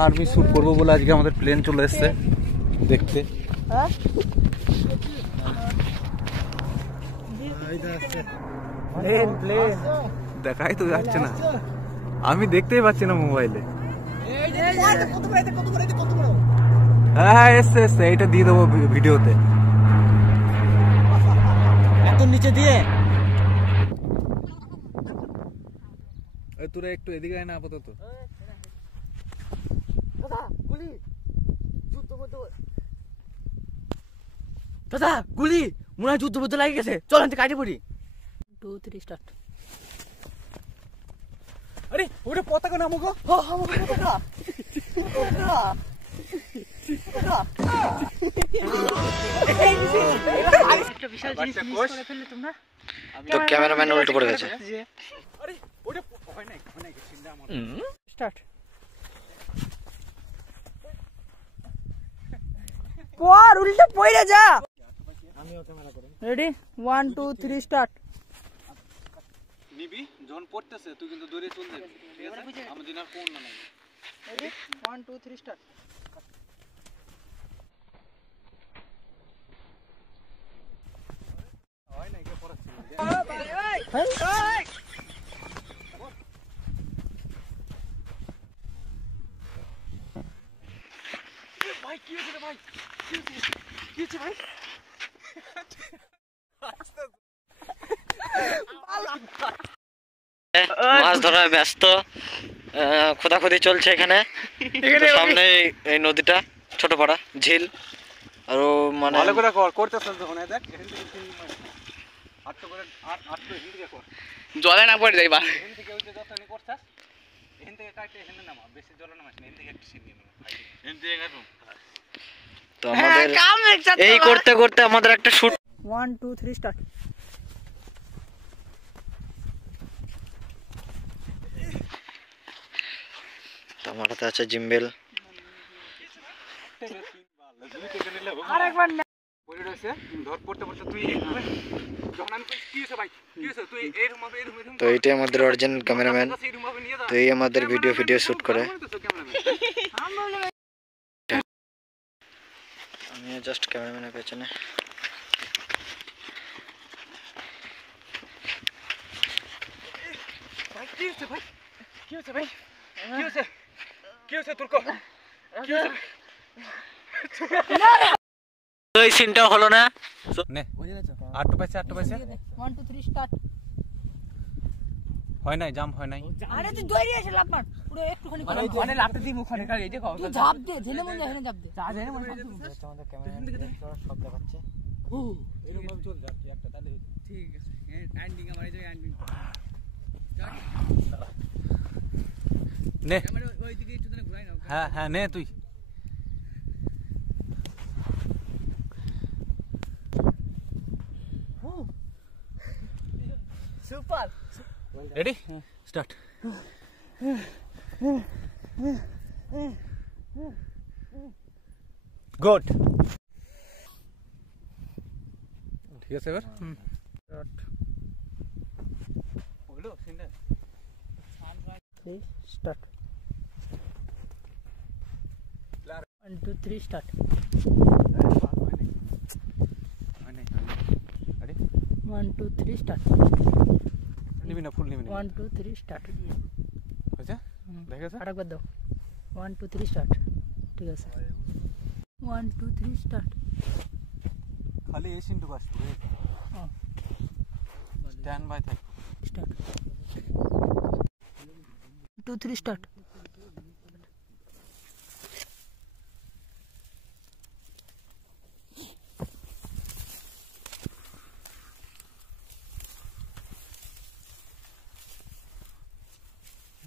Army shoot করবো বলে আজকে আমাদের প্লেন চলে এসছে দেখতে। দেখাই তো যাচ্ছে না, আমি দেখতেই পাচ্ছি না মোবাইলে। হ্যাঁ এসছে এসছে, এইটা দিয়ে দেবো ভিডিওতে। এত নিচে দিয়ে তোরা একটু এদিকে আয় না আপাতত। দাদা গুলি মনে হয় যুদ্ধ বুদ্ধ লাগে গেছে, চল আমি কাটে পড়ি। 2 3 স্টার্ট। আরে ওটা পতাকা নামো গো। তো ক্যামেরাম্যান উল্টো পড়ে গেছে। আরে ওটা হয় না স্টার্ট। পর উল্টো পড়ে যা। আমিও ক্যামেরা করি। Ready 1 2 3 start. নিবি যখন পড়তেছে তুই কিন্তু দূরে চলে যাবি, ঠিক আছে? আমার দিন আর কোন না নাই। Ready 1 2 3 start. হয় না কে পড়াচ্ছে ভাই। কি হয়েছে ভাই? কি হয়েছে ভাই? মাছ ধরায় ব্যস্ত, খোদাখুদি চলছে এখানে। সামনে এই নদীটা ছোট পাড়া ঝিল, আর মানে ভালো করে করতেছ যখন দেখ জলে না পড়ে যাইবা। এখান থেকে ওই যে যতনি করছাস এখান থেকে কাটে এখানে নামা, বেশি জলে নামাস না, এখান থেকে একটু সিন নিয়ে নামা। এখান থেকে কাটুন। তো আমাদের এই করতে করতে আমাদের একটা শুট। 1 2 3 স্টার্ট। তো আমার হাতে আছে জিম্বেল। আরেকবার পড়ে রয়েছে ধর পড়তে পড়তে তুই যখন আমি কি হয়েছে ভাই কি হয়েছে তুই এরকম ভাবে এরকম। তো এইটাই আমাদের অরিজিনাল ক্যামেরাম্যান। তো এই আমাদের ভিডিও শুট করে। আমি জাস্ট ক্যামেরাম্যানের পেছনে। ভাই কি হয়েছে ভাই? কি হয়েছে ভাই? কি হয়েছে? কি হয়েছে তোর? কি হয়েছে? তো এই সিনটা হলো না। নে আটটু পাইছে 1 2 3 স্টার্ট। হয় নাই, জাম্প হয় নাই। আরে তুই দৌড়ে এসে লাফ মার পুরো একটুখানি করে মানে লাফতে দি মুখখানে কার এই দেখো তুই ঝাপ দে জেনে মন যায় ঝাপ দে যা জেনে মন আমাদের ক্যামেরাম্যান সব দেখাচ্ছে। ও এরকম ভাবে চল যা তুই একটা, তাহলে ঠিক আছে। এন্ডিং আমার এই যে এন্ডিং নে ওই দিকে একটু ঘুরাই নাও। হ্যাঁ হ্যাঁ নে তুই। সুপার। Ready start. গুড, ঠিক আছে এবার হলো সিনটা। Start 1 2 3 start. হয় নাই। Ready 1 2 3 start. নিবি না, ফুল নিবি না। 1 2 3 স্টার্ট। হয়েছে দেখেছ? আরেকবার দাও 1 2 3 স্টার্ট। ঠিক আছে 1 2 3 স্টার্ট। খালি এই সিনটুকু আসবে। স্ট্যান্ড বাই থাক। Start 2 3 start.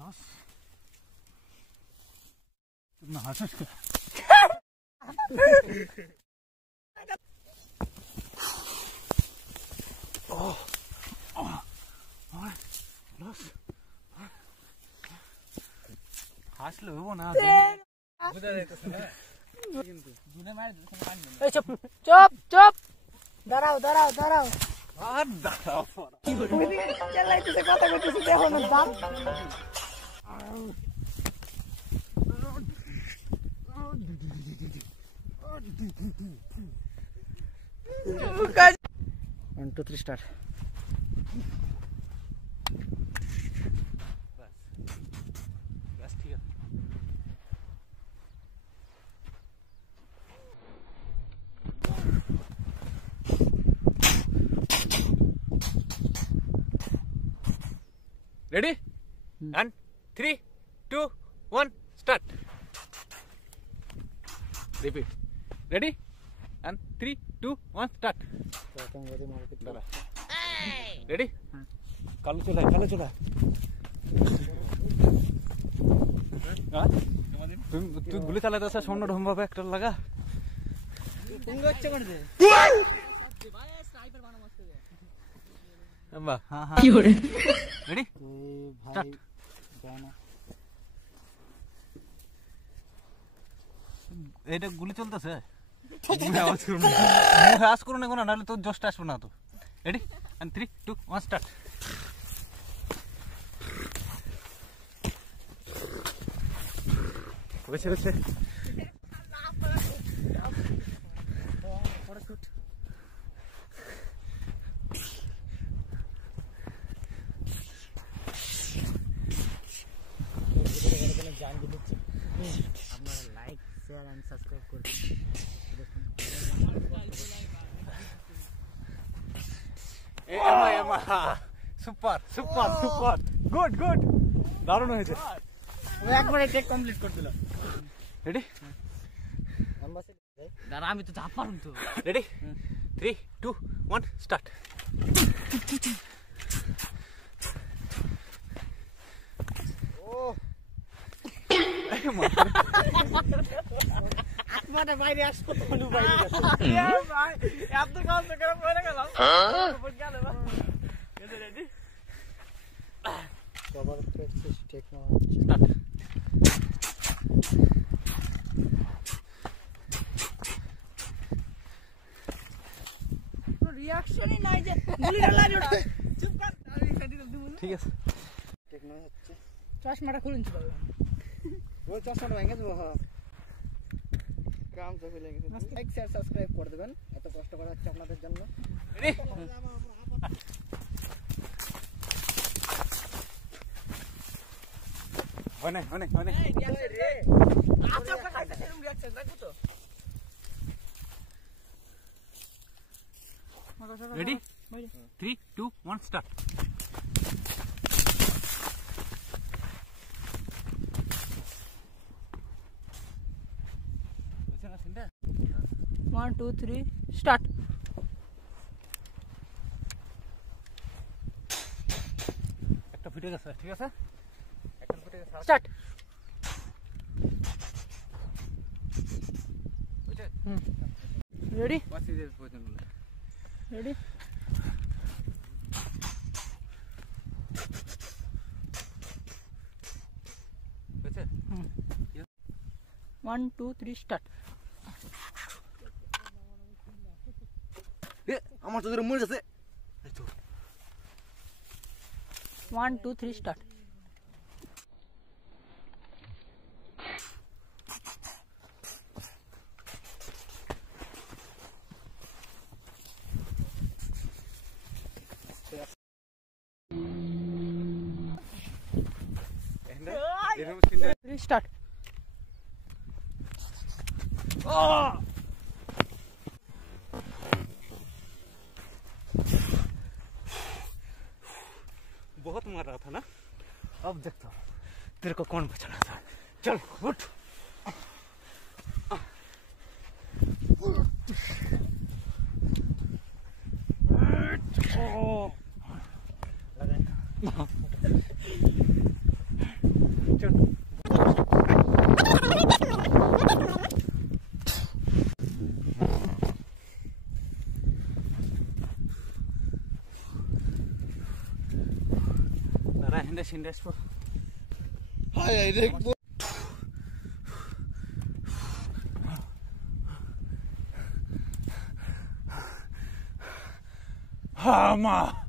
নাস তুমি হাসিস কে? হাসলে হবো না, বুঝা যাইতেছে না কিন্তু দুনে মার দুনে পানি নেই। এই চুপ চুপ চুপ, দাঁড়াও দাঁড়াও দাঁড়াও। আর দাঁড়াও চালাইতেছে কথা কইতেছে দেখো না দাম। 1 2 3 स्टार्ट बस ठीक है ready and 3 2 1 start repeat ready and 3 2 1 start ready कालो चला তুই গুলি চালাতে আসা স্বর্ণ ঢম্বাবে একটা লাগা কি করে রেডি স্টার্ট এটা গুলি চলতেছে আওয়াজ করো না কোনো নাহলে তোর জোশটা আসবে না তো রেডি এন্ড 3 2 1 স্টার্ট বসে আপনারা লাইক শেয়ার এন্ড সাবস্ক্রাইব করুন super super super good good দারুণ হয়েছে একবারে টেক কমপ্লিট করে দিলাম রেডি দাঁড়া আমি তো চাপ পারুম তো রেডি 3 2 1 স্টার্ট আত্মাটা বাইরে আসতো তখন বাইরে গেছে ভাই এত কাজ করে পড়ে গেলাম গেল ready cover practice take now start রিঅ্যাকশনই নাই যে গুলি ডালা চুপ কর ঠিক আছে টেক নাও হচ্ছে চশমাটা খুলুন ছিল ওই চশমাটা ভেঙে দেবো হ্যাঁ কাম তো ফেলে গেছে লাইক শেয়ার সাবস্ক্রাইব করে দেবেন এত কষ্ট করা হচ্ছে আপনাদের জন্য রেডি অনেক রে আচ্ছা খাইতে সেরকম রিঅ্যাকশন দেখো তো রেডি 3 2 1 স্টার্ট 1 2 3 স্টার্ট একটা ফিটে গেছে ঠিক আছে স্টার্ট রেডি রেডি বুঝছে 1 2 3 স্টার্ট আমার তো মরে যাচ্ছে 1 2 3 স্টার্ট স্টার্ট बहुत मार रहा था ना अब देखता हूँ तेरे को कौन बचाना था चल उठ चल Hindes po. Hi, Eric. Hama.